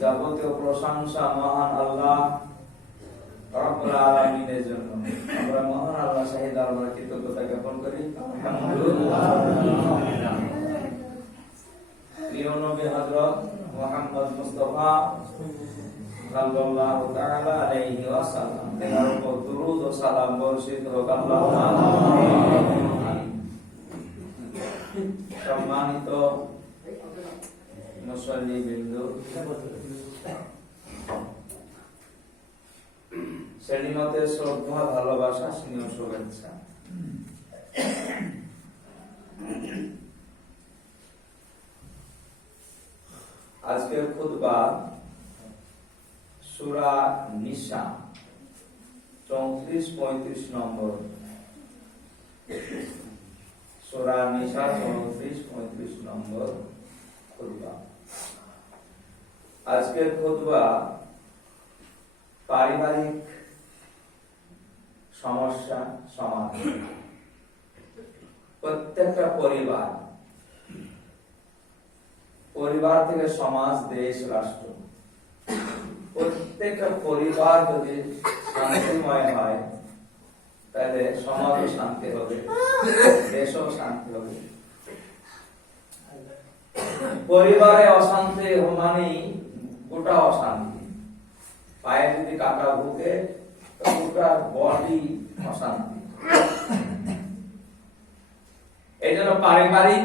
যাবতীয় প্রশংসা মহান আল্লাহ রব্বুল আলামিনের জন্য। আমরা মহান আল্লাহ শাহী দরবারে কৃতজ্ঞতা জ্ঞাপন করি। আলহামদুলিল্লাহ। প্রিয় নবী হযরত মুহাম্মদ মুস্তাফা সাল্লাল্লাহু তাআলা আলাইহি ওয়াসাল্লাম তেনার উপর দরুদ ও সালাম বর্ষিত হোক। আল্লাহুম্মা আমিন। সম্মানিত মুসল্লিবৃন্দ, শ্রেণীমতে শ্রদ্ধা, ভালোবাসা, স্নেহ, শুভেচ্ছা। আজকের খুতবা সূরা নিসা 34-35 নম্বর। সূরা নিসা 34-35 নম্বর খুতবা। আজকের খুতবা পারিবারিক সমস্যা সমাধান। প্রত্যেকটা পরিবার থেকে সমাজ, দেশ, রাষ্ট্র, প্রত্যেকটা পরিবার যদি শান্তিময় হয় তাহলে সমাজও শান্তি হবে, দেশও শান্তি হবে। পরিবারে অশান্তি মানে গোটা অশান্তি। পায়ে যদি কাটা ঢুকে তো গোটা বডি অশান্তি। এই জন্য পারিবারিক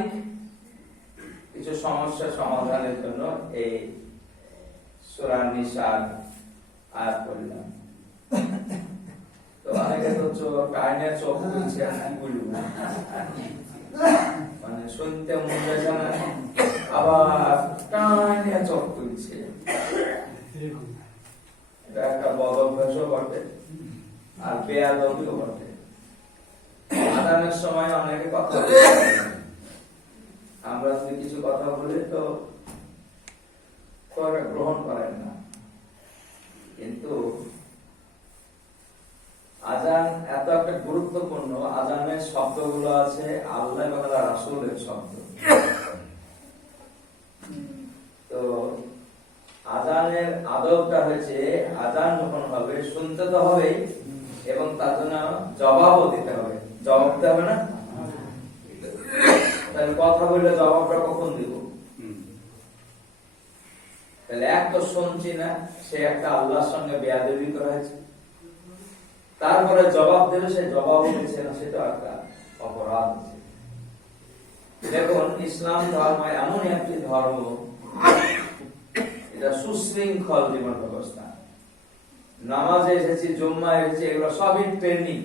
কিছু সমস্যা সমাধানের জন্য এই সূরা নিসার আয়াত পড়লাম। তো অনেকে তো কানে চোখ খুলছে, কি বলবো, মানে শুনতে মন যাচ্ছে না, আবার কানে চোখ খুলছে। এটা একটা বদ অভ্যাসও বটে আর বেয়াদবিও বটে। আদানের সময় অনেকে কথা বলে, আমরা যদি কিছু কথা বলি তো গ্রহণ করেন না। কিন্তু আজান এত একটা গুরুত্বপূর্ণ, আজানের শব্দগুলো আছে আল্লাহ এবং রাসূলের শব্দ। তো আজানের আদবটা হয়েছে, আজান যখন হবে শুনতে তো হবে এবং তার জন্য জবাবও দিতে হবে। জবাব দিতে হবে না? তাহলে কথা বললে জবাবটা কখন দিব? তাহলে এক তো শুনছি না, সে একটা আল্লাহর সঙ্গে বেয়াদবি করা হয়েছে। তারপরে জবাব দেবে, সে জবাবও দিচ্ছে না, সেটা একটা অপরাধ। দেখুন, ইসলাম ধর্ম এমন একটি ধর্ম, এটা সুশৃঙ্খল জীবন ব্যবস্থা। নামাজে এসেছি, জুম্মা এসেছি, এগুলো সবই ট্রেনিং।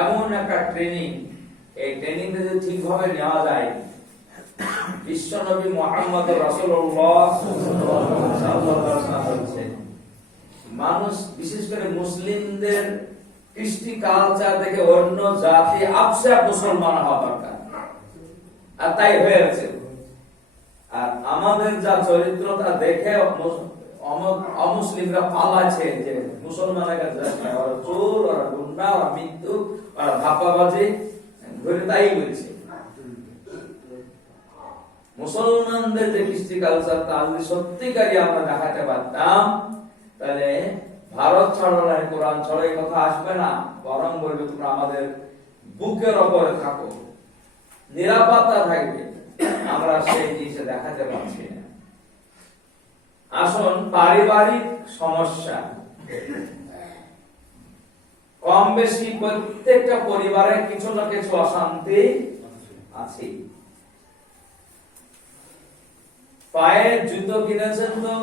এমন একটা ট্রেনিং, এই ট্রেনিং যদি ঠিকভাবে নেওয়া যায়, বিশ্বনবী মুহাম্মদ রাসূলুল্লাহ সাল্লাল্লাহু আলাইহি ওয়াসাল্লাম বলেছেন, মানুষ বিশেষ করে মুসলিমদের কৃষ্টি কালচার থেকে অন্য জাতি আপসে মুসলমান হওয়া দরকার, আর তাই হয়ে গেছে। আর আমাদের যা চরিত্র তা দেখে অমুসলিমরা পালাচ্ছে, যে মুসলমানের কাছে ওরা চোর, ওরা গুন্ডা, ওরা মৃত্যু, ওরা ধাপ্পাবাজি ঘুরে, তাই বলছে। মুসলমানদের যে কৃষ্টি কালচার তা যদি সত্যিকারই আমরা দেখাতে পারতাম, তাহলে ভারত ছাড়ো না, কোরআন ছাড়ো এই কথা আসবে না। বরং বলবে তোমরা আমাদের বুকের ওপরে থাকো, নিরাপত্তা থাকবে। আমরা সেই জিনিসে দেখাতে পারছি না। আসুন, পারিবারিক সমস্যা কম বেশি প্রত্যেকটা পরিবারে কিছু না কিছু অশান্তি আছে। পায়ে জুতো কিনেছেন তো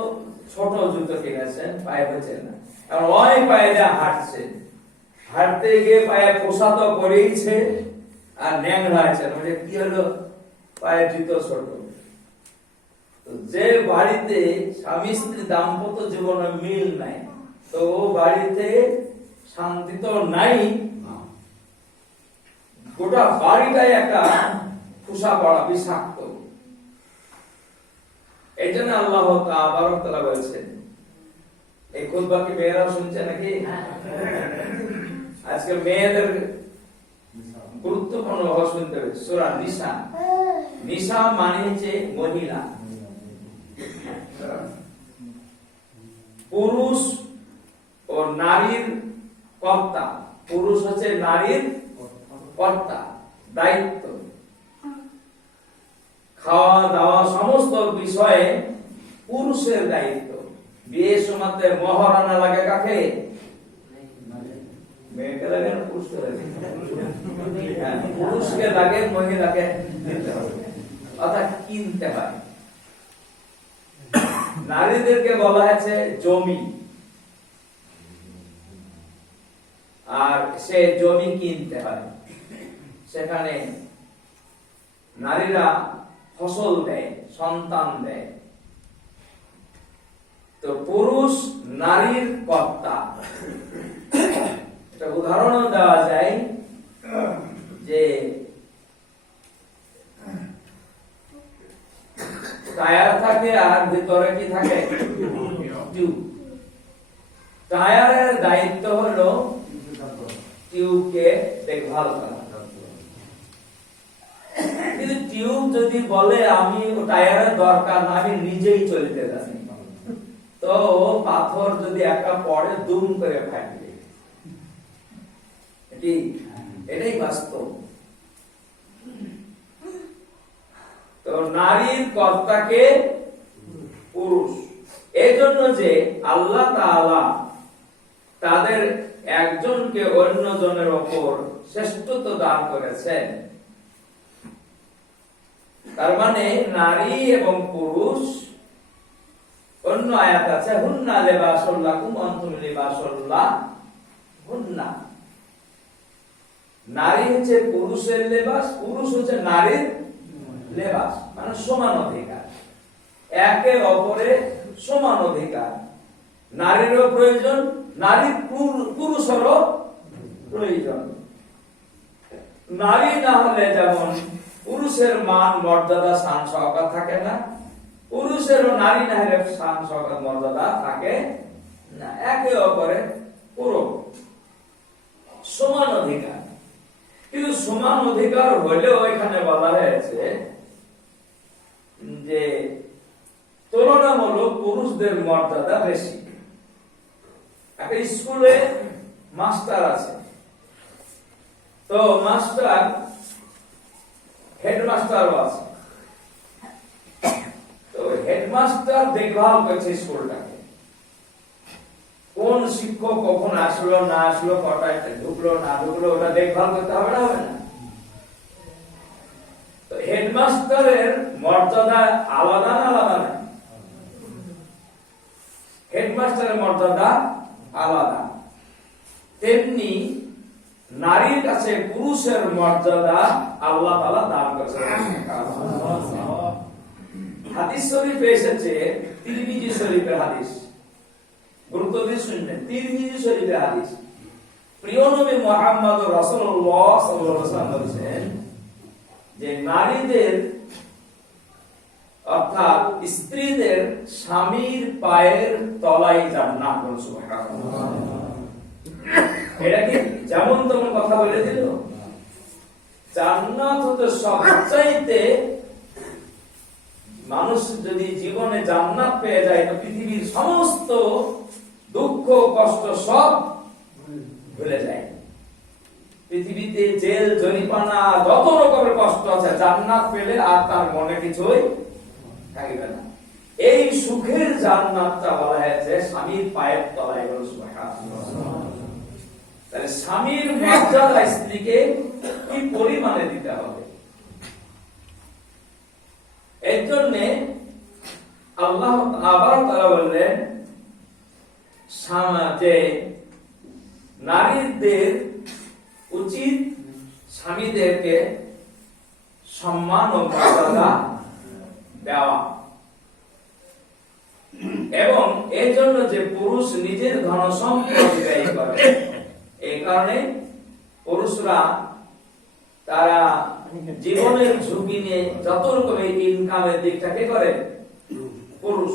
ছোট জুতো কিনেছেন, পায়ে হচ্ছে না, আর ওই পায়ে যা হাঁটছে, হাঁটতে গিয়ে পায়ে পোষা তো পরেইছে আর ন্যাংরা আছে, মানে কি হলো, পায়ে জুতো ছোট। তো যে বাড়িতে স্বামী স্ত্রী দাম্পত্য জীবনে মিল নাই, তো ও বাড়িতে শান্তি তো নাই, গোটা বাড়িটাই একটা খোসা পড়া, বিষাক্ত। এই জন্য আল্লাহ তাআলা বলেছেন, এই খুতবা কি মেয়েরা শুনছে নাকি? আজকে মেয়েদের গুরুত্বপূর্ণ ভাবে শুনতে হবে। সূরা নিসা, নিসা মানে হচ্ছে মহিলা। পুরুষ ও নারীর কর্তা। পুরুষ হচ্ছে নারীর কর্তা, দায়িত্ব। খাওয়া দাওয়া সমস্ত বিষয়ে পুরুষের দায়িত্ব। বিয়ের সময় মহারানা লাগে কাকে? মেয়েকে লাগে না পুরুষকে লাগে? হ্যাঁ, পুরুষকে লাগে, মহিলাকে দিতে হবে, অর্থাৎ কিনতে হয়। নারীদেরকে বলা হয়েছে জমি, আর সে জমি কিনতে হয়। সেখানে নারীরা ফসল দেয়, সন্তান দেয়। তো পুরুষ নারীর কর্তা। একটা উদাহরণ দেওয়া যায় যে টায়ার থাকে আর ভিতরে কি থাকে? টিউব। টায়ারের দায়িত্ব হলো টিউবকে দেখভাল করা। কিন্তু টিউব যদি বলে আমি টায়ারের দরকার না, আমি নিজেই চলতে জানি, তো পাথর যদি একটা পড়ে দুম করে ফাটবে। এটাই বাস্তব। তো নারীর কর্তাকে পুরুষ। এই জন্য যে আল্লাহ তাআলা তাদের একজনকে অন্যজনের ওপর শ্রেষ্ঠত্ব দান করেছেন। তার মানে নারী এবং পুরুষ, অন্য আয়াত আছে হুন্না লিবাসুল লাকুম ওয়া আনতুম লিবাসুল লাহুন্না। নারী হচ্ছে পুরুষের লেবাস, পুরুষ হচ্ছে নারীর লেবাস, মানে সমান অধিকার, একে অপরের সমান অধিকার। নারীরও প্রয়োজন, নারীর পুরুষেরও প্রয়োজন। নারী না হলে যেমন পুরুষের মান মর্যাদা শান শওকত থাকে না, পুরুষেরও নারী না হলে শান শওকত মর্যাদা থাকে না। একে অপরের পুরো সমান অধিকার। কিন্তু সমান অধিকার হলেও এখানে বলা হয়েছে যে তুলনামূলক পুরুষদের মর্যাদা বেশি। একটা স্কুলে মাস্টার আছে, তো মাস্টার হেডমাস্টারও আছে। তো হেডমাস্টার দেখভাল করছে স্কুলটাকে, কোন শিক্ষক কখন আসলো না আসলো, কটায় ঢুকলো না ঢুকলো, ওটা দেখভাল করতে হবে না, হবে না? তো হেডমাস্টারের মর্যাদা আলাদা না আলাদা না? হেডমাস্টারের মর্যাদা আলাদা। তেমনি নারীর কাছে পুরুষের মর্যাদা আল্লাহ তাআলা দান করেছেন। হাদিস শরীফে এসেছে, তিরমিজি শরীফের হাদিস, গুরুত্ব দিয়ে শুনবেন, তিরমিজি শরীফের হাদিস। প্রিয় নবী মুহাম্মদ রাসূলুল্লাহ সাল্লাল্লাহু আলাইহি ওয়াসাল্লাম বলেছেন যে নারীদের অর্থাৎ স্ত্রীদের স্বামীর পায়ের তলায় জান্নাত। সুবহানাল্লাহ। এটা কি যেমন তেমন কথা বলে দিল? জান্নাত হতে সবচাইতে, মানুষ যদি জীবনে জান্নাত পেয়ে যায় তো পৃথিবীর সমস্ত দুঃখ কষ্ট সব ভুলে যায়। পৃথিবীতে জেল জরিমানা যত রকমের কষ্ট আছে, জান্নাত পেলে আর তার মনে কিছুই থাকবে না। এই সুখের জান্নাতটা বলা হয়েছে স্বামীর পায়ের তলায়। তাহলে স্বামীর মর্যাদা স্ত্রীকে কি পরিমাণে দিতে হবে? এর জন্য আল্লাহ আবার তাআলা বললেন যে নারীদের উচিত স্বামীদেরকে সম্মান ও মর্যাদা দেওয়া, এবং এর জন্য যে পুরুষ নিজের ধন সম্পদ ব্যয় করে। এই কারণে পুরুষরা তারা জীবনের ঝুঁকি নিয়ে যত রকমের ইনকামের দিকটাকে করে, পুরুষ।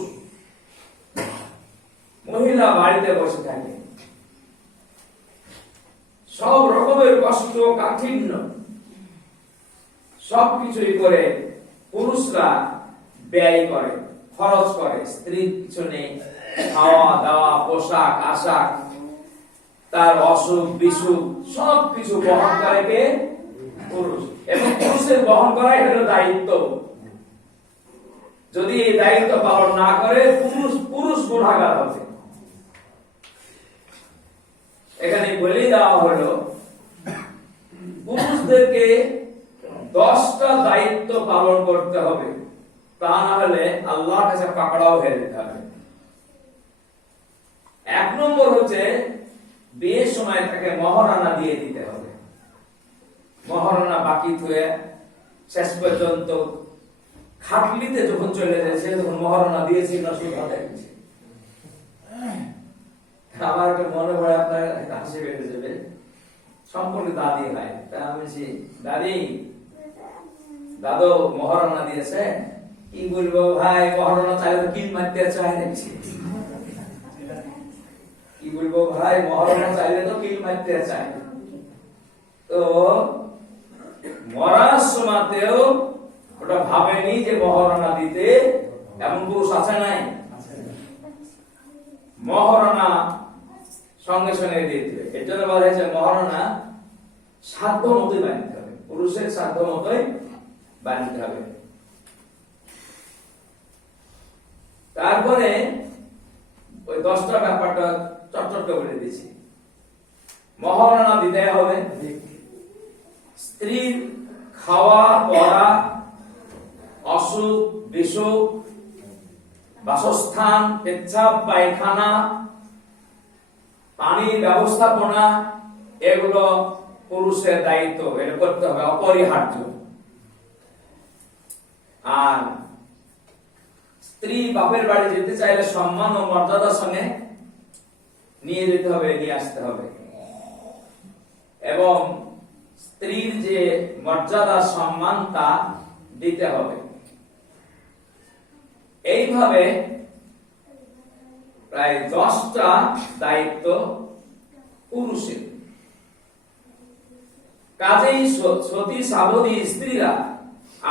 মহিলা বাড়িতে বসে থাকে, সব রকমের কষ্ট কাঠিন্য সবকিছুই করে পুরুষরা ব্যয় করে, খরচ করে। স্ত্রীর পিছনে খাওয়া দাওয়া, পোশাক আশাক, তার অসুখ বিসুখ সবকিছু বহন করে কে? পুরুষ। এবং পুরুষের বহন করাই হলো দায়িত্ব। যদি এই দায়িত্ব পালন না করে পুরুষ গুনাহগার হবে। এখানে বলে দেওয়া হলো পুরুষদেরকে 10টা দায়িত্ব পালন করতে হবে, তা না হলে আল্লাহর কাছে পাকড়াও হয়ে যেতে হবে। 1 নম্বর হচ্ছে বিয়ের সময় তাকে মহারানা দিয়ে দিতে হবে। মহারানা বাকি থুয়ে শেষ পর্যন্ত খাটলিতে যখন চলে যাচ্ছে তখন মহারানা দিয়েছি না শুধু হাতে দিয়েছি। আমার একটা মনে পড়ে, আপনার হাসি বেড়ে যাবে, সম্পর্কে দাদি হয়। তা আমি দাদি দাদু মহারানা দিয়েছে, কি বলবো ভাই, মহারানা চাইলে কিল মারতে চায় নাকি? কি বলবো ভাই, মহারানা চাইলে তো কিল মারতে চায়। তো মরার সময়তেও ওটা ভাবেনি যে মহারানা দিতে, এমন পুরুষ আছে নাই? মহারানা সঙ্গে সঙ্গে দিতে। এর জন্য বলা হয়েছে মহারানা সাধ্য মতোই বানিতে হবে, পুরুষের সাধ্য মতোই বানিতে হবে। তারপরে ওই 10টা ব্যাপারটা চটচট বলে দিয়েছি। মহারানা দিতে হবে স্ত্রীর খাওয়া পড়া, অসুখ বিসুখ, বাসস্থান, পেচ্ছাব পায়খানা, পানির ব্যবস্থাপনা, এগুলো পুরুষের দায়িত্ব, এটা করতে হবে, অপরিহার্য। আর স্ত্রী বাপের বাড়ি যেতে চাইলে সম্মান ও মর্যাদার সঙ্গে নিয়ে যেতে হবে, নিয়ে আসতে হবে, এবং স্ত্রীর যে মর্যাদা সম্মান তা দিতে হবে। এইভাবে প্রায় 10টা দায়িত্ব পুরুষের। কাজেই সতী সাবধী স্ত্রীরা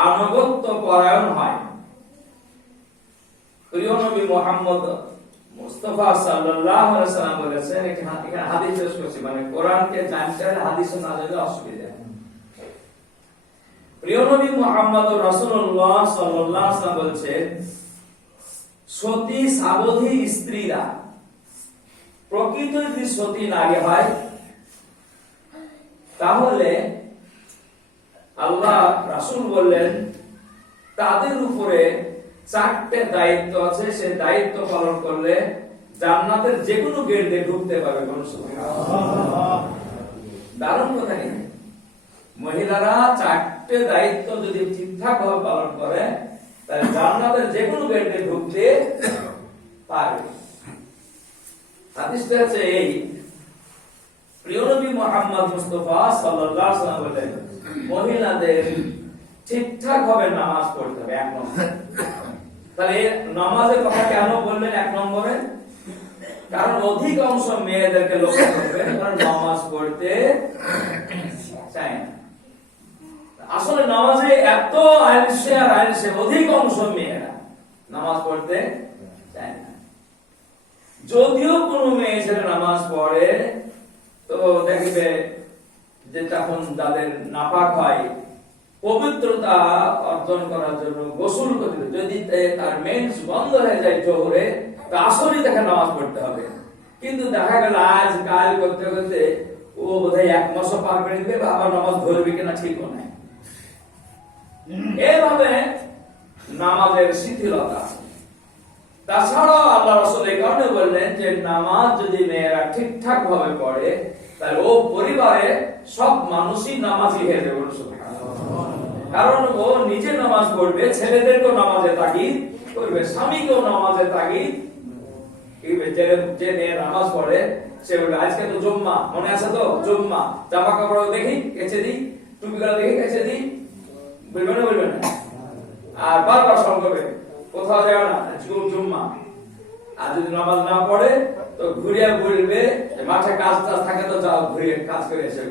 আনুগত্য পরায়ণ হয়। প্রিয় নবী মুহাম্মদ মুস্তাফা সাল্লাল্লাহু আলাইহি ওয়াসাল্লাম বলেছেন, এখানে হাদিস শেষ করছি, মানে কোরআনকে জানতে হলে হাদিস না জানলে অসুবিধা। প্রিয় নবী মুহাম্মদ রাসূলুল্লাহ সাল্লাল্লাহু আলাইহি ওয়াসাল্লাম বলেছেন, সতী সাবধী স্ত্রীরা প্রকৃত যদি সতী নারী হয়, তাহলে আল্লাহ রাসূল বললেন তাদের উপরে 4টে দায়িত্ব আছে, সে দায়িত্ব পালন করলে জান্নাতের যে কোনো গেট দিয়ে ঢুকতে পারবে। দারুণ কথা নেই, মহিলারা 4টে দায়িত্ব যদি ঠিকঠাক ভাবে পালন করে তাহলে জান্নাতের যে কোনো গেট দিয়ে ঢুকতে পারবে। হাদিসটা হচ্ছে এই, প্রিয় নবী মুহাম্মদ মুস্তাফা সাল্লাল্লাহু আলাইহি ওয়াসাল্লাম বলেন, মহিলাদের ঠিকঠাক ভাবে নামাজ পড়তে হবে 1 নম্বর। তাহলে নামাজের কথা কেন বললেন 1 নম্বরে? কারণ অধিকাংশ মেয়েদেরকে লক্ষ্য করবেন কারণ নামাজ পড়তে চায় না। আসলে নামাজে এত আলসে আর আলসে, অধিকাংশ মেয়েরা নামাজ পড়তে চায় না। যদিও কোনো মেয়ে ছেলে নামাজ পড়ে তো দেখবে যে তখন যাদের নাপাক হয়, পবিত্রতা অর্জন করার জন্য গোসল করতে, যদি তার মেন্স বন্ধ হয়ে যায় জোহরে, তা আসলে তাকে নামাজ পড়তে হবে। কিন্তু দেখা গেল আজ কাল করতে করতে ও বোধহয় 1 মাসও পার করে দিবে, আবার নামাজ ধরবে কিনা ঠিক নাই। এভাবে নামাজের শিথিলতা। তাছাড়াও আল্লাহ রাসূল এই কারণে বললেন যে নামাজ যদি মেয়েরা ঠিকঠাক ভাবে পড়ে তাহলে ও পরিবারে সব মানুষই নামাজি হয়ে যাবে। কারণ ও নিজে নামাজ পড়বে, ছেলেদেরকেও নামাজে তাগিদ করবে, স্বামীকেও নামাজে তাগিদ। যে মেয়ে নামাজ পড়ে সে বলে আজকে তো জুম্মা, মনে আছে তো জুম্মা, জামা কাপড় দেখি কেচে দিই, টুপিগুলো দেখি কেচে দিই, বলবে না বলবে না? আর বারবার স্মরণ করবে কোথাও যাবে না, জুম্মা। আর যদি নামাজ না পড়ে তো ঘুরিয়ে বলবে মাঠে কাজ টাজ থাকে তো যাও ঘুরিয়ে কাজ করে এসে।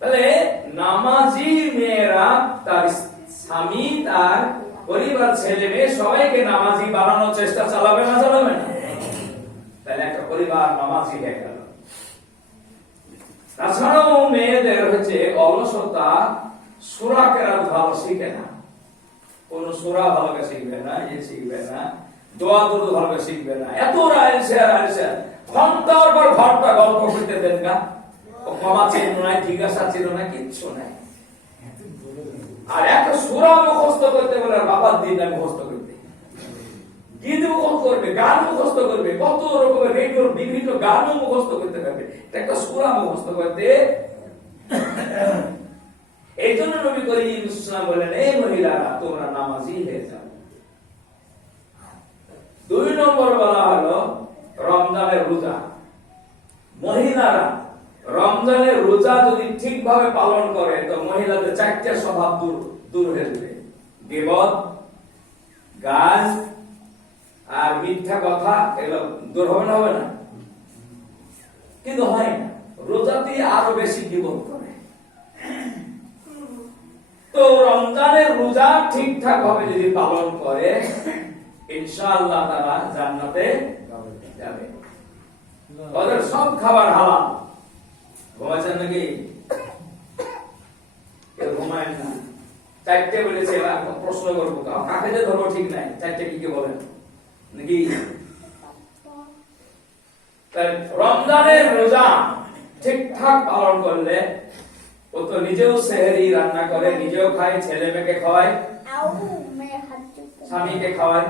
তাহলে নামাজি মেয়েরা তার স্বামী, তার পরিবার, ছেলে মেয়ে সবাইকে নামাজি বানানোর চেষ্টা চালাবে না চালাবে না? তাহলে একটা পরিবার নামাজি হয়ে গেল। তাছাড়াও মেয়েদের হচ্ছে অলসতা, সূরা কেরাত ভালো শিখে না, কোন সূরা ভালোভাবে শিখবে না, শিখবে না, দোয়া দুরূদ ভালোভাবে শিখবে না, এত আলসে আর আলসে। ঘন্টার পর ঘন্টা গল্প করতে দেন না, ও ক্ষমা ছিল না, জিজ্ঞাসা ছিল না, কিচ্ছু নাই। আর একটা সূরা মুখস্থ করতে বলে বাবার দিন মুখস্থ করতে, গীত মুখস্থ করবে, গান মুখস্থ করবে, কত রকমের রেডিওর বিভিন্ন গানও মুখস্থ করতে পারবে, একটা সূরা মুখস্থ করতে। এই জন্য নবী করিম ইসলাম বলেন, এই মহিলারা তোমরা নামাজি হয়ে যাও। 2 নম্বর বলা হলো রমজানের রোজা। মহিলারা রমজানের রোজা যদি ঠিকভাবে পালন করে তো মহিলাদের 4টা স্বভাব দূর হয়ে যাবে। গীবত, গান আর মিথ্যা কথা, এগুলো দূর হবে না, হবে না? কিন্তু হয় না, রোজাতেই আরো বেশি গীবত করে। তো রমজানের রোজা ঠিকঠাক ভাবে যদি পালন করে ইনশাআল্লাহ তারা জান্নাতে যাবে। ওদের সব খাবার হালাল। ঘুমাচ্ছেন নাকি? কেউ ঘুমায় না। 4টে বলেছে, প্রশ্ন করবো কাকে যে ধরবো ঠিক নাই, 4টে কি বলেন নাকি? রমজানের রোজা ঠিকঠাক পালন করলে ও তো নিজেও সেহরি রান্না করে, নিজেও খায়, ছেলে মেয়েকে খাওয়ায়, স্বামীকে খাওয়ায়।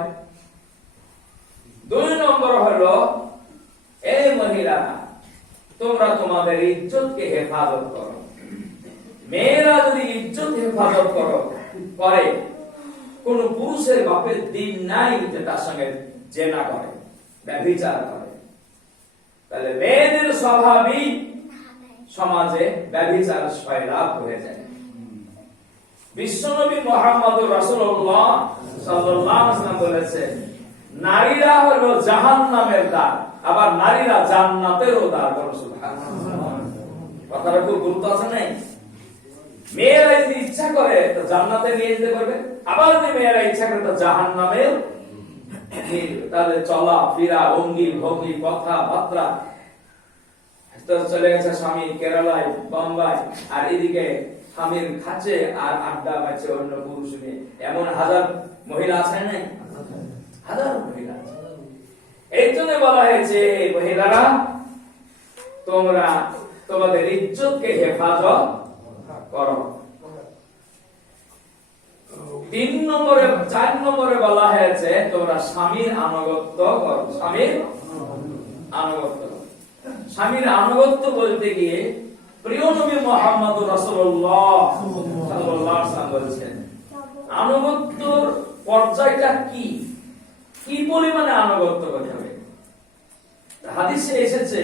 2 নম্বর হলো এই মহিলারা তোমরা তোমাদের ইজ্জতকে হেফাজত করো। মেয়েরা যদি ইজ্জত হেফাজত করে, কোন পুরুষের বাপের দিন নাই যে তার সঙ্গে জেনা করে, ব্যভিচার করে, তাহলে মেয়েদের স্বভাবই সমাজে ব্যভিচার সয়লাভ হয়ে যায়। বিশ্বনবী মুহাম্মদুর রাসূলুল্লাহ সাল্লাল্লাহু আলাইহি ওয়াসাল্লাম বলেছেন, নারীরা হলো জাহান্নামের দ্বার, আবার নারীরা জান্নাতেরও দ্বার। সুবহানাল্লাহ, কথাটা খুব গুরুত্ব আছে নাই? মেয়েরা যদি ইচ্ছা করে তো জান্নাতে নিয়ে যেতে পারবে, আবার যদি মেয়েরা ইচ্ছা করে তো জাহান্নামেও। তাদের চলা ফিরা, অঙ্গি ভঙ্গি, কথা বার্তা, চলে গেছে স্বামী কেরালায়, বোম্বাই, আর এদিকে স্বামীর খাচ্ছে আর আড্ডা পাচ্ছে অন্য পুরুষ নিয়ে। এমন হাজার মহিলা আছে নাই? হাজার মহিলা। এই জন্য বলা হয়েছে মহিলারা তোমরা তোমাদের ইজ্জতকে হেফাজত করো। 3 নম্বরে 4 নম্বরে বলা হয়েছে তোমরা স্বামীর আনুগত্য করো। স্বামীর আনুগত্য, স্বামীর আনুগত্য বলতে গিয়ে প্রিয় নবী মুহাম্মদুর রাসূলুল্লাহ সাল্লাল্লাহু আলাইহি ওয়াসাল্লাম বলেছেন আনুগত্যর পর্যায়টা কি, কি পরিমাণে আনুগত্য করতে হবে। হাদিসে এসেছে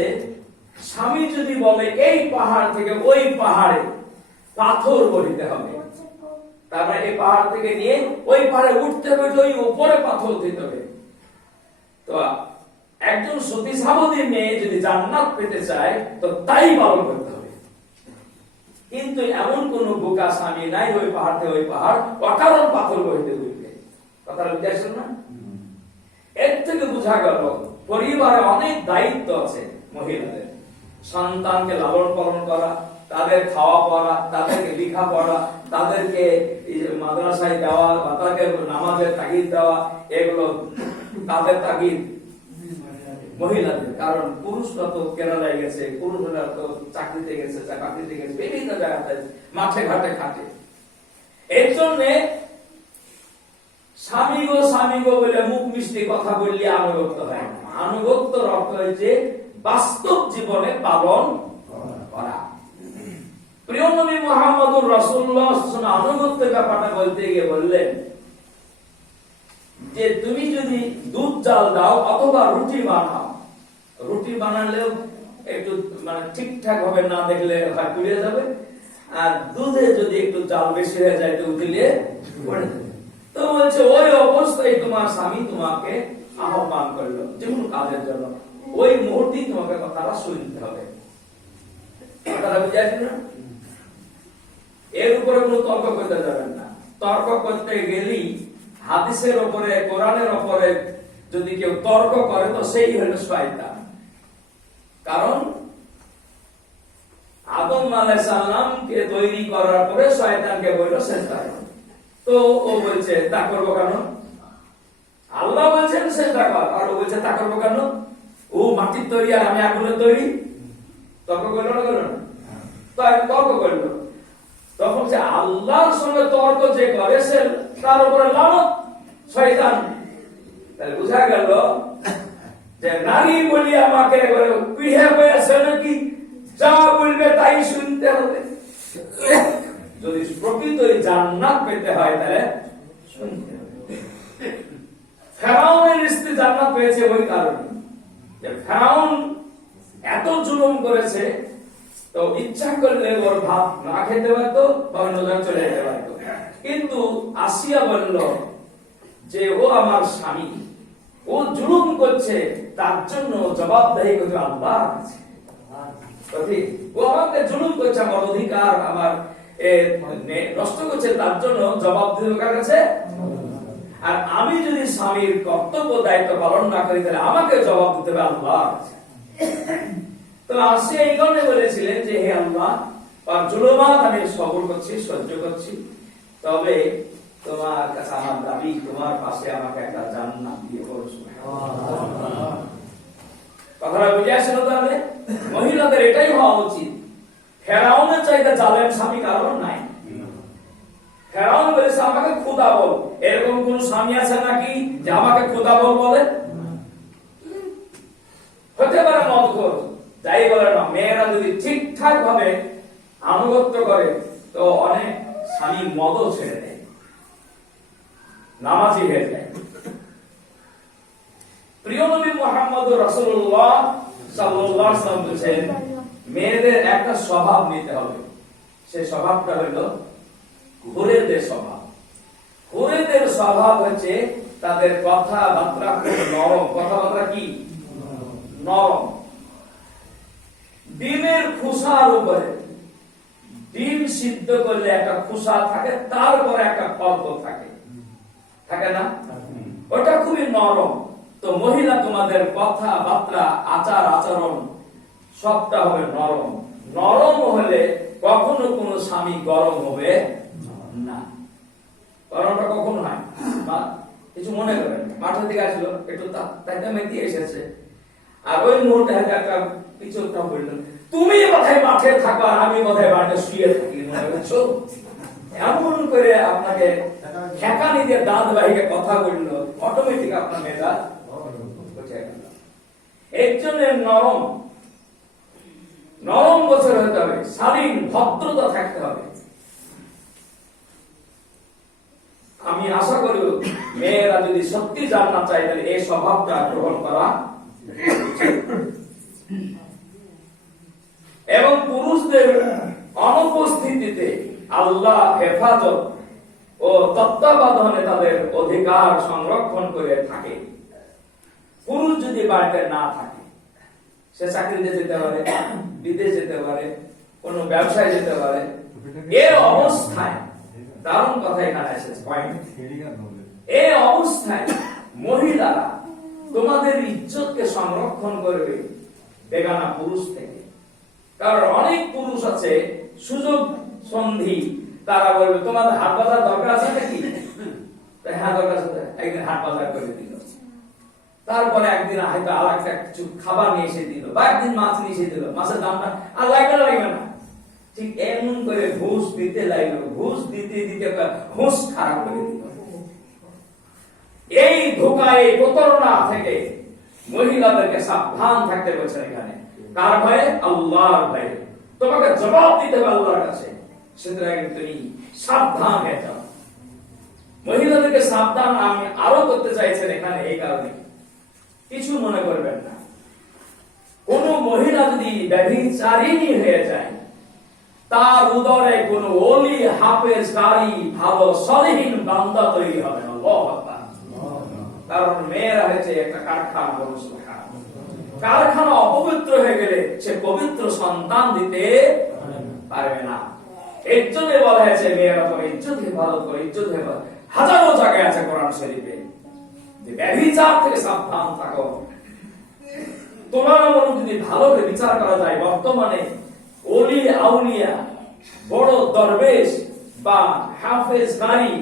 স্বামী যদি বলে এই পাহাড় থেকে ওই পাহাড়ে পাথর বহিতে হবে, তারপরে এই পাহাড় থেকে নিয়ে ওই পাহাড়ে উঠতে হবে, ওই উপরে পাথর দিতে হবে। তো একজন সতীসাবতী মেয়ে যদি জান্নাত পেতে চায় তো তাই পালন করতে হবে। কিন্তু এমন কোন বোকা স্বামী নাই ওই পাহাড় থেকে ওই পাহাড় অকারণ পাথর বহিতে উঠবে। কথাটা বুঝে আসেন না? এর থেকে বোঝা গেল পরিবারে অনেক দায়িত্ব আছে মহিলাদের। সন্তানকে লালন পালন করা, তাদের খাওয়া পড়া, তাদেরকে লেখা পড়া, তাদেরকে মাদ্রাসায় দেওয়া, তাদেরকে নামাজের তাগিদ দেওয়া, এগুলো তাদের তাগিদ মহিলাদের। কারণ পুরুষরা তো কেরালায় গেছে, পুরুষরা তো চাকরিতে গেছে, বিভিন্ন জায়গাতে মাঠে ঘাটে খাটে। এর জন্য স্বামী গো বলে মুখ মিষ্টি কথা বললে আনুগত্য হয় না। আনুগত্যর অর্থ হচ্ছে বাস্তব জীবনে পালন করা। প্রিয় নবী মুহাম্মদুর রাসূলুল্লাহ আনুগত্যের ব্যাপারটা বলতে গিয়ে বললেন যে তুমি যদি দুধ জাল দাও অথবা রুটি বানাও, রুটি বানালেও একটু মানে ঠিকঠাক ভাবে না দেখলে পুড়ে যাবে, আর দুধে যদি একটু জাল বেশি হয়ে যায় তো উঠিলে পড়ে যাবে। তো বলছে ওই অবস্থায় তোমার স্বামী তোমাকে আহ্বান করলো যে কোনো কাজের জন্য, ওই মুহূর্তেই তোমাকে কথাটা শুনতে হবে। কথাটা বুঝে আসবে না? এর উপরে কোনো তর্ক করতে যাবেন না। তর্ক করতে গেলেই হাদিসের উপরে, কোরআনের উপরে যদি কেউ তর্ক করে তো সেই হলো শয়তান। কারণ আদম আলাইহিস সালামকে তৈরি করার পরে শয়তানকে বলল সেজদা করো, তো ও বলছে তা করবো কেন? আল্লাহ বলছেন সেজদা কর, আর ও বলছে তা করবো কেন? ও মাটির তৈরি আর আমি আগুনের তৈরি, তর্ক করলো না করলো না? তাই তর্ক করলো। তখন যে আল্লাহর সঙ্গে তর্ক যে করে সে তার উপরে লানত শয়তান। তাহলে বোঝা গেল যে নারী বলি আমাকে পিড়ে হয়েছে নাকি, যা বলবে তাই শুনতে হবে। যদি প্রকৃতই জান্নাত পেতে হয় তাহলে শুনতে হবে। ফেরাউনের স্ত্রী জান্নাত পেয়েছে ওই কারণে যে ফেরাউন এত জুলুম করেছে, তো ইচ্ছা করলে ওর ভাত না খেতে পারতো বা অন্য জায়গায় চলে যেতে পারতো। কিন্তু আসিয়া বলল যে ও আমার স্বামী, ও জুলুম করছে, তার জন্য জবাবদাহি করতে আল্লাহ আছে। ও আমাকে জুলুম করছে, আমার অধিকার আমার নষ্ট করছে, তার জন্য জবাব দিতে কার কাছে? আর আমি যদি স্বামীর কর্তব্য দায়িত্ব পালন না করি তাহলে আমাকে জবাব দিতে হবে আল্লাহ আছে। তো আসে এই কারণে বলেছিলেন যে হে আল্লাহ, আর জুলুমাত আমি সবর করছি, সহ্য করছি, তবে তোমার কাছে আমার দাবি, তোমার পাশে আমাকে একটা জান্নাত দিয়ে করো। কথাটা বুঝে আসছিল? তাহলে মহিলাদের এটাই হওয়া উচিত। ফেরাউনের চাইতে জালেম স্বামী কারণ নাই। ফেরাউন বলেছে আমাকে খোদা বল, এরকম কোন স্বামী আছে নাকি যে আমাকে খোদা বল বলে? হতে পারে মদখোর, যাই বলে না, মেয়েরা যদি ঠিকঠাক ভাবে আনুগত্য করে তো অনেক স্বামী মদও ছেড়ে দেয়, নামাজি হয়ে যায়। প্রিয় নবী মুহাম্মদ রাসূলুল্লাহ সাল্লাল্লাহু আলাইহি ওয়াসাল্লাম বলেছেন মেয়েদের একটা স্বভাব নিতে হবে। সেই স্বভাবটা হলো হুরেদের স্বভাব। হুরেদের স্বভাব হচ্ছে তাদের কথাবার্তা খুব নরম। কথাবার্তা কি? নরম। ডিমের খোসার উপরে, ডিম সিদ্ধ করলে একটা খোসা থাকে, তারপরে একটা পর্দ থাকে, থাকে না? ওটা খুবই নরম। তো মহিলা তোমাদের কথাবার্তা, আচার আচরণ সবটা হবে নরম। নরম হলে কখনো কোনো স্বামী গরম হবে না। গরমটা কখন হয়? কিছু মনে করেন, মাঠের দিকে আসলো, একটু তাইটা মেঘ এসেছে, আর ওই মুহূর্তে একটা পিছনটা বললেন, তুমি কোথায় মাঠে থাকো আর আমি কোথায় বাড়িতে শুয়ে থাকি, মনে করছো? এমন করে আপনাকে ঠেকানি দিয়ে দাঁত বাহিকে কথা বললো, অটোমেটিক আপনার মেধা এর জন্য নরম নরম বছর হতে হবে, শালীন ভদ্রতা থাকতে হবে। আমি আশা করি মেয়েরা যদি সত্যি জান্নাত চায় তাহলে এই স্বভাবটা গ্রহণ করা এবং পুরুষদের অনুপস্থিতিতে আল্লাহ হেফাজত ও তত্ত্বাবধানে তাদের অধিকার সংরক্ষণ করে থাকে। পুরুষ যদি বাড়িতে না থাকে, সে চাকরিতে যেতে পারে, বিদেশ যেতে পারে, কোন ব্যবসায় যেতে পারে, এই অবস্থায় দারুণ কথা এখানে এসেছে পয়েন্ট, এই অবস্থায় মহিলারা তোমাদের ইজ্জতকে সংরক্ষণ করবে বেগানা পুরুষ থেকে। কারণ অনেক পুরুষ আছে সুযোগ সন্ধি, তারা বলবে তোমাদের হাট বাজার দরকার আছে নাকি? হ্যাঁ দরকার আছে, একদিন হাট বাজার করে দিল, তারপরে একদিন হয়তো আর একটা কিছু খাবার নিয়ে এসে দিল, বা একদিন মাছ নিয়ে এসে দিল, মাছের দামটা আর লাগবে না। ঠিক এমন করে ঘুষ দিতে লাগলো, ঘুষ দিতে দিতে ঘুষ খারাপ করে দিল। এই ধোঁকা, এই প্রতারণা থেকে মহিলাদেরকে সাবধান থাকতে বলছেন এখানে। কার ভয়ে? আল্লাহর ভয়ে। তোমাকে জবাব দিতে হবে আল্লাহর কাছে, সুতরাং তুমি সাবধান হয়ে যাও। মহিলাদেরকে সাবধান আমি আরো করতে চাইছেন এখানে এই কারণে, কিছু মনে করবেন না। কোন মহিলা যদি ব্যভিচারিণী হয়ে যায়, তার উদরে কোন ওলি হাফেজ কারি ভালো সলিহীন বান্দা তৈরি হবে না। আল্লাহু আকবার। কারণ মেয়েরা হচ্ছে একটা কারখানা, কারখানা অপবিত্র হয়ে গেলে সে পবিত্র সন্তান দিতে পারবে না। এর জন্য বলা হয়েছে মেয়েরা তোমার ইজ্জত হেফাজত করে, ইজ্জত হেফাজত হাজারো জায়গায় আছে কোরআন শরীফে, যে ব্যভিচার থেকে সাবধান থাকো। তোমার যদি ভালো করে বিচার করা যায়, বর্তমানে ওলি আউলিয়া, বড় দরবেশ বা হাফেজ কারি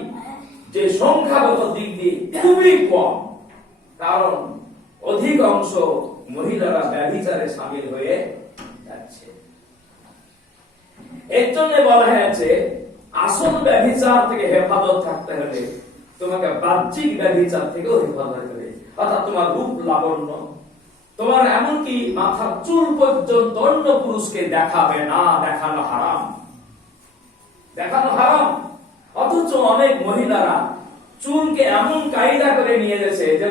যে সংখ্যাগত দিক দিয়ে খুবই কম। কারণ অধিকাংশ মহিলারা ব্যভিচারে শামিল হয়ে যাচ্ছে। এর জন্য বলা হয়েছে আসল ব্যভিচার থেকে হেফাজত থাকতে হলে তোমাকে বাহ্যিক ব্যভিচার থেকেও হেফাজত হবে। অর্থাৎ তোমার রূপ লাবণ্য, তোমার এমনকি মাথার চুল পর্যন্ত অন্য পুরুষকে দেখাবে না, দেখানো হারাম, দেখানো হারাম। অথচ অনেক মহিলারা চুলকে এমন কায়দা করে নিয়ে গেছে যে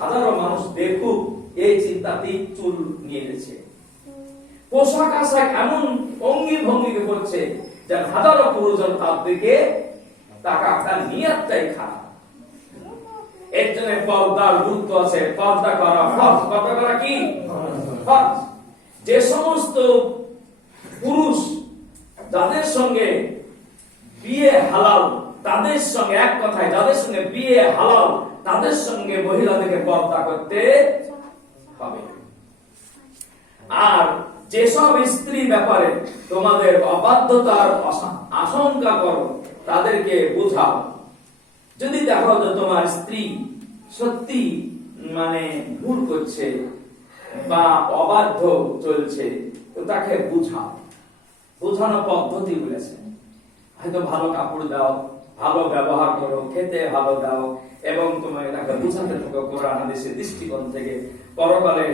হাজারো মানুষ দেখুক এই চিন্তাতেই চুল নিয়ে গেছে। পোশাক আশাক এমন অঙ্গি ভঙ্গি করছে যে হাজারো পুরুষজন তার দিকে তাকার নিয়তটাই খারাপ। এর জন্য পর্দার গুরুত্ব আছে। পর্দা করা ফরজ। পর্দা করা কি ফরজ। যে সমস্ত পুরুষ যাদের সঙ্গে বিয়ে হালাল, তাদের সঙ্গে এক কথায় যাদের সঙ্গে বিয়ে হালাল তাদের সঙ্গে মহিলাদেরকে পর্দা করতে হবে। আর যেসব স্ত্রী ব্যাপারে তোমাদের অবাধ্যতার আশঙ্কা করো তাদেরকে বোঝাও। যদি দেখো যে তোমার স্ত্রী সত্যি ভুল করছে বা অবাধ্য চলছে, তো তাকে বুঝাও। বোঝানো পদ্ধতি বলেছে, হয়তো ভালো কাপড় দাও, ভালো ব্যবহার করো, খেতে ভালো দাও এবং তোমাকে তাকে বুঝাতে থাকো কোরআন হাদিসের দৃষ্টিকোণ থেকে, পরকালে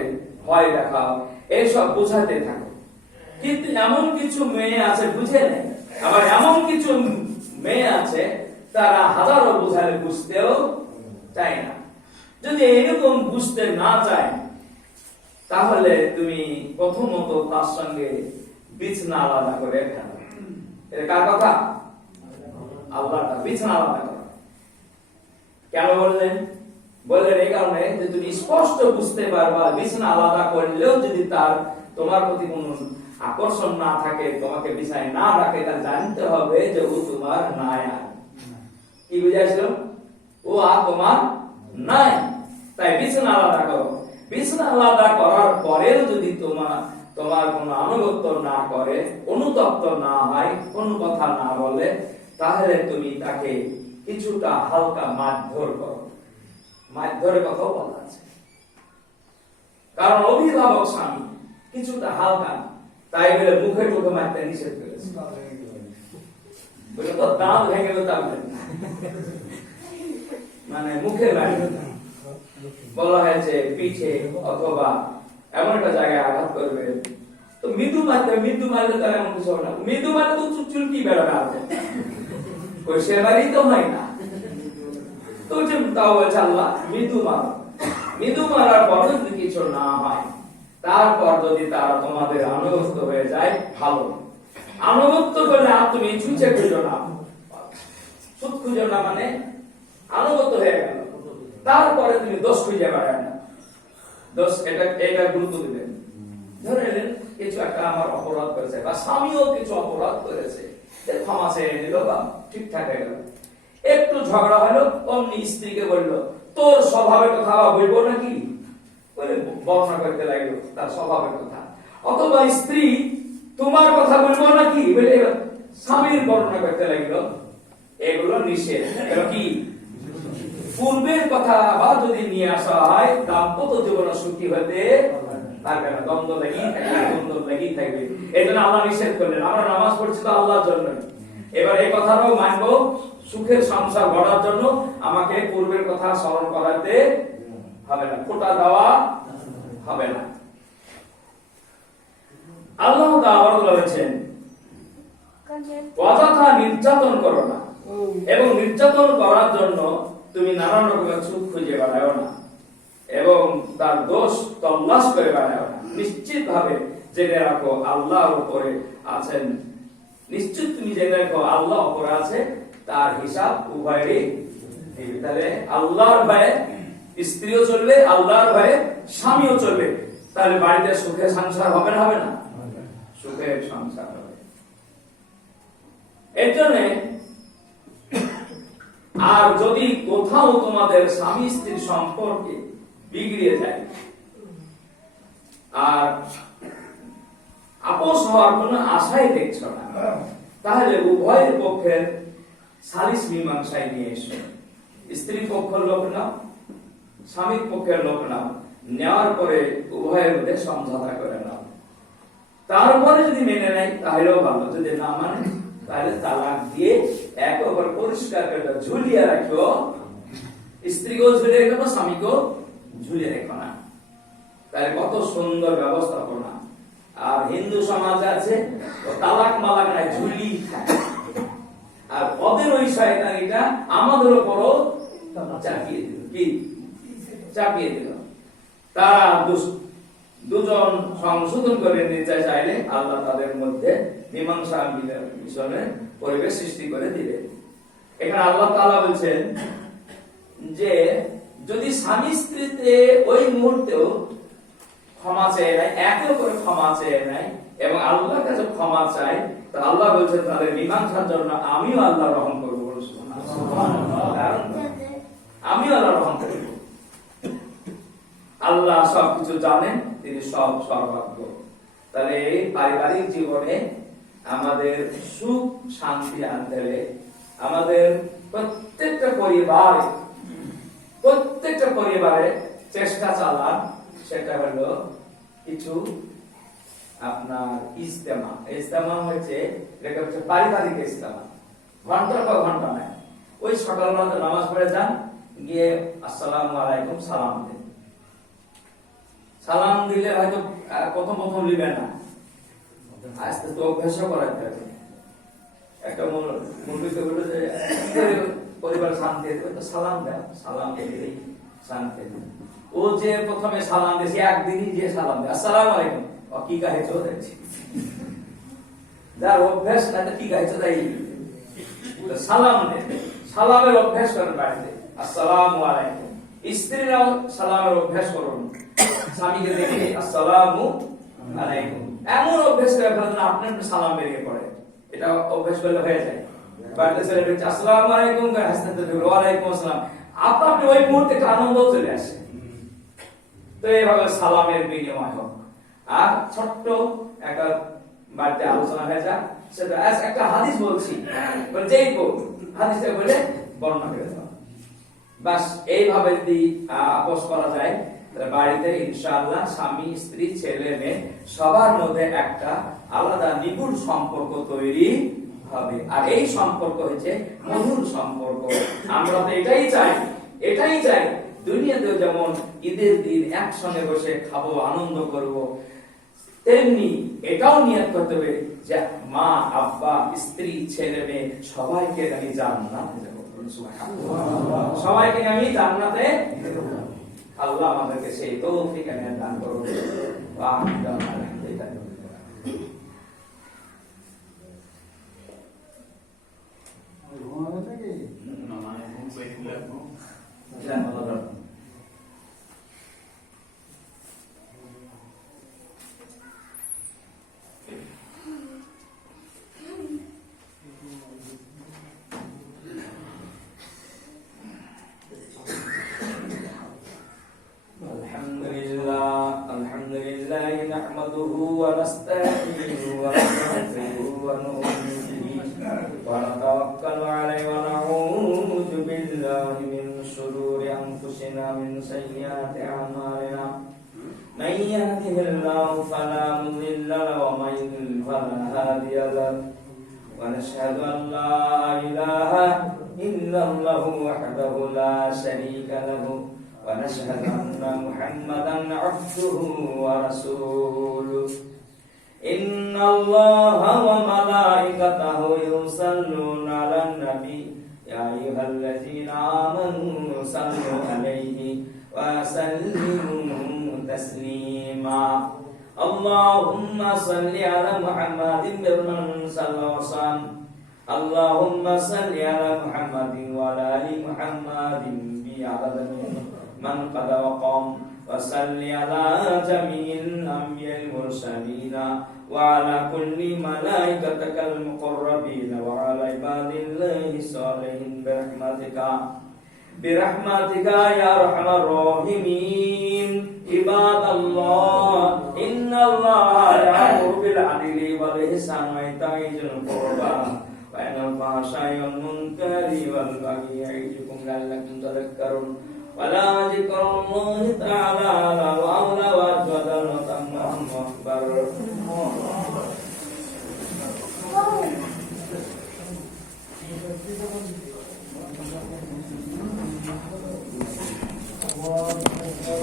ভয় দেখাও, এইসব বুঝাতে থাকো। কিন্তু এমন কিছু মেয়ে আছে বুঝে নেই, আবার এমন কিছু মেয়ে আছে তারা হাজারো বুঝালে বুঝতেও চায় না। যদি এরকম বুঝতে না চায় তাহলে তুমি প্রথমত তার সঙ্গে বিছানা আলাদা করে ফেলো। এটা কার কথা? আল্লাহর। বিছানা আলাদা করো। কেন বললেন? বললেন এই কারণে যে তুমি স্পষ্ট বুঝতে পারবা বিছানা আলাদা করলেও যদি তার তোমার প্রতি কোনো আকর্ষণ না থাকে, তোমাকে বিছানায় না রাখে, তাহলে জানতে হবে যে ও তোমার নাই। কি বুঝাইছিল? ও আর তোমার নাই। তাই বিছানা আলাদা করো। বিছানা আলাদা করার পরেও যদি তোমার কোনো আনুগত্য না করে, অনুতপ্ত না হয়, কোনো কথা না বলে, তাহলে তুমি তাকে কিছুটা হালকা মারধর করো। মারধরের কথাও বলা আছে। কারণ অভিভাবক স্বামী কিছুটা হালকা, তাই বলে মুখে টুকে মারতে নিষেধ করেছে। তো দাঁত ভেঙে মুখে বলা হয়েছে পিঠে অথবা এমন একটা জায়গায় আঘাত করবে। তো মৃদু মারলে তার এমন কিছু হবে না। মৃদু মারলে তো চুলকি বেড়াবে আছে, ওই সেবারই তো হয় না। তো তাও বলছে আল্লাহ মৃদু মারো। মৃদু মারার পর যদি কিছু না হয়, তারপর যদি তারা তোমাদের আনুগত্য হয়ে যায় ভালো। আনুগত্য করলে আর তুমি ছুঁচে খুঁজো না, সুদ খুঁজো না, আনুগত্য হয়ে গেল। তারপরে তুমি দোষ খুঁজে বেড়ায় না। দোষ এটা গুরুত্ব দিবেন। ধরে নিলেন কিছু একটা আমার অপরাধ করেছে বা স্বামীও কিছু অপরাধ করেছে, ক্ষমা চেয়ে নিল বা ঠিকঠাক হয়ে গেল। একটু ঝগড়া হলো, অমনি স্ত্রীকে বললো তোর স্বভাবের কথা বলবো নাকি, বলে বর্ণনা করতে লাগলো তার স্বভাবের কথা। অথবা স্ত্রী তোমার কথা বলবো নাকি বলে স্বামীর বর্ণনা করতে লাগলো। এগুলো নিষেধ। কি পূর্বের কথা আবার যদি নিয়ে আসা হয়, দাম্পত্য জীবন সুখী হতে পারবে না। দ্বন্দ্ব লেগেই থাকবে। এই জন্য আল্লাহ নিষেধ করলেন। আমরা নামাজ পড়ছি তো আল্লাহর জন্য। এবার এই কথাটাও মানবো, সুখের সংসার গড়ার জন্য আমাকে পূর্বের কথা স্মরণ করাতে হবে না, খোটা দেওয়া হবে না। আল্লাহ তাআলা বলেছেন অযথা নির্যাতন করো না, এবং নির্যাতন করার জন্য তুমি নানান রকমের সুখ খুঁজে বেড়াও না, এবং তার দোষ তল্লাশ করে বেড়াও না। নিশ্চিত ভাবে জেনে রাখো আল্লাহর উপরে আছেন। নিশ্চিত তুমি জেনে রাখো আল্লাহ উপরে আছে, তার হিসাব উভয়েরই। তাহলে আল্লাহর ভয়ে স্ত্রীও চলবে, আল্লাহর ভয়ে স্বামীও চলবে। তাহলে বাড়িতে সুখের সংসার হবে না? হবে না? সুখের সংসার হবে। এর জন্য আর যদি কোথাও তোমাদের স্বামী স্ত্রীর সম্পর্কে বিগড়ে যায় আর আপোষ হওয়ার কোন আশাই দেখছ না, তাহলে উভয়ের পক্ষের সালিস মীমাংসায় নিয়ে এসো। স্ত্রী পক্ষের লোক নাও, স্বামীর পক্ষের লোক নাও, নেওয়ার পরে উভয়ের মধ্যে সমঝোতা করে নাও। তারপরে যদি মেনে নেয় তাহলেও ভালো, যদি না মানে তাহলে তালাক দিয়ে একেবারে পরিষ্কার করে ঝুলিয়ে রাখো। স্ত্রীকেও ঝুলিয়ে রেখো, স্বামীকেও ঝুলিয়ে রেখো না। তাহলে কত সুন্দর ব্যবস্থাপনা। আর হিন্দু সমাজ আছে তালাক মালাক নাই, ঝুলি খায়। আর ওদের ওই শয়তানিটা আমাদের উপরও চাপিয়ে দিল। কি চাপিয়ে দিল? তারা দুজন সংশোধন করে নিতে চাইলে আল্লাহ তাদের মধ্যে মীমাংসা মিশনের পরিবেশ সৃষ্টি করে দিলেন। এখানে আল্লাহ তাআলা বলছেন যে যদি স্বামী স্ত্রীতে ওই মুহূর্তেও ক্ষমা চেয়ে নেয়, একে অপরে ক্ষমা চেয়ে নেয় এবং আল্লাহর কাছে ক্ষমা চায়, তো আল্লাহ বলছেন তাদের মীমাংসার জন্য আমিও আল্লাহ রহম করবো। আমিও আল্লাহ রহম করব। আল্লাহ সবকিছু জানেন, তিনি সব সর্বজ্ঞ। তাহলে এই পারিবারিক জীবনে আমাদের সুখ শান্তি আনতে হলে আমাদের প্রত্যেকটা পরিবারে চেষ্টা চালান, সেটা হলো কিছু আপনার ইজতেমা হচ্ছে পারিবারিক ইজতেমা। ঘন্টার পর ঘন্টা নেয়। ওই সকালবেলা নামাজ পড়ে যান, গিয়ে আসসালামু আলাইকুম সালাম দেন। সালাম দিলে হয়তো প্রথম দিবেন না, আস্তে আস্তে অভ্যাসও করাতে হবে। একটা মুরব্বীকে বলে যে পরিবার শান্তি তো সালাম দেয়, সালাম দিলেই শান্তি। ও যে প্রথমে সালাম দিয়েছে, একদিনই যে সালাম দেয় আসসালামু আলাইকুম, ও কি গাইছো দেখছি। যার অভ্যাস না কি গাইছো তাই সালাম দেয়। সালামের অভ্যাস করেন বাড়িতে, আসসালামু আলাইকুম। স্ত্রীরাও সালামের অভ্যাস করুন, স্বামীকে দেখে আসসালামু আলাইকুম এমন অভ্যাস করে ফেলেন আপনার সালাম বেরিয়ে পড়ে। এটা অভ্যাস করলে হয়ে যায়। বাড়িতে ছেলে বলছে আসসালামু আলাইকুম, হাসতে ওয়ালাইকুম আসসালাম, আপনি ওই মুহূর্তে আনন্দ চলে আসে। তো এইভাবে সালামের বিনিময় হোক। আর ছোট্ট একটা বাড়িতে আলোচনা হয়ে যায়, সেটা একটা হাদিস বলছি, যেই হাদিসটা বলে বর্ণনা করে দাও, বাস এইভাবে যদি আপোষ করা যায়, বাড়িতে ইনশাআল্লাহ স্বামী স্ত্রী ছেলে মেয়ে সবার মধ্যে একটা আলাদা নিবিড় সম্পর্ক তৈরি হবে। আর এই সম্পর্ক হচ্ছে মধুর সম্পর্ক। আমরা তো এটাই চাই দুনিয়াতেও যেমন ঈদের দিন একসঙ্গে বসে খাবো, আনন্দ করব, তেমনি এটাও নিয়ত করতে হবে যে মা আব্বা স্ত্রী ছেলে মেয়ে সবাইকে আমি জান্নাতে যাব। সবাইকে আমি জান্নাতে দেব। আল্লাহ আমাদেরকে সেই তৌফিক দান করুন। ونتوكل عليه ونعوذ بالله من شرور أنفسنا من سيئات أعمالنا من يهده الله فلا مضل له ومن يضلل فلا هادي له ونشهد أن لا إله إلا الله وحده لا شريك له ونشهد أن محمدا عبده ورسوله إن الله وملائكته يصلون على النبي يا أيها الذين آمنوا صلوا عليه وسلموا تسليما اللهم صل على محمد بن صلى الله عليه وسلم اللهم صل على محمد وعلى آل محمد بعدد من قد وقام وصل على جميع الأنبياء المرسلين وعلى كل ملائكتك المقربين وعلى عباد الله الصالحين برحمتك يا أرحم الراحمين عباد الله إن الله يأمر بالعدل والإحسان وإيتاء ذي القربى وينهى عن الفحشاء والمنكر والبغي يعظكم لعلكم تذكرون ولا যিকরুল্লাহি তাআলা আলা ওয়া আজওয়াজাল আল্লাহু আকবার।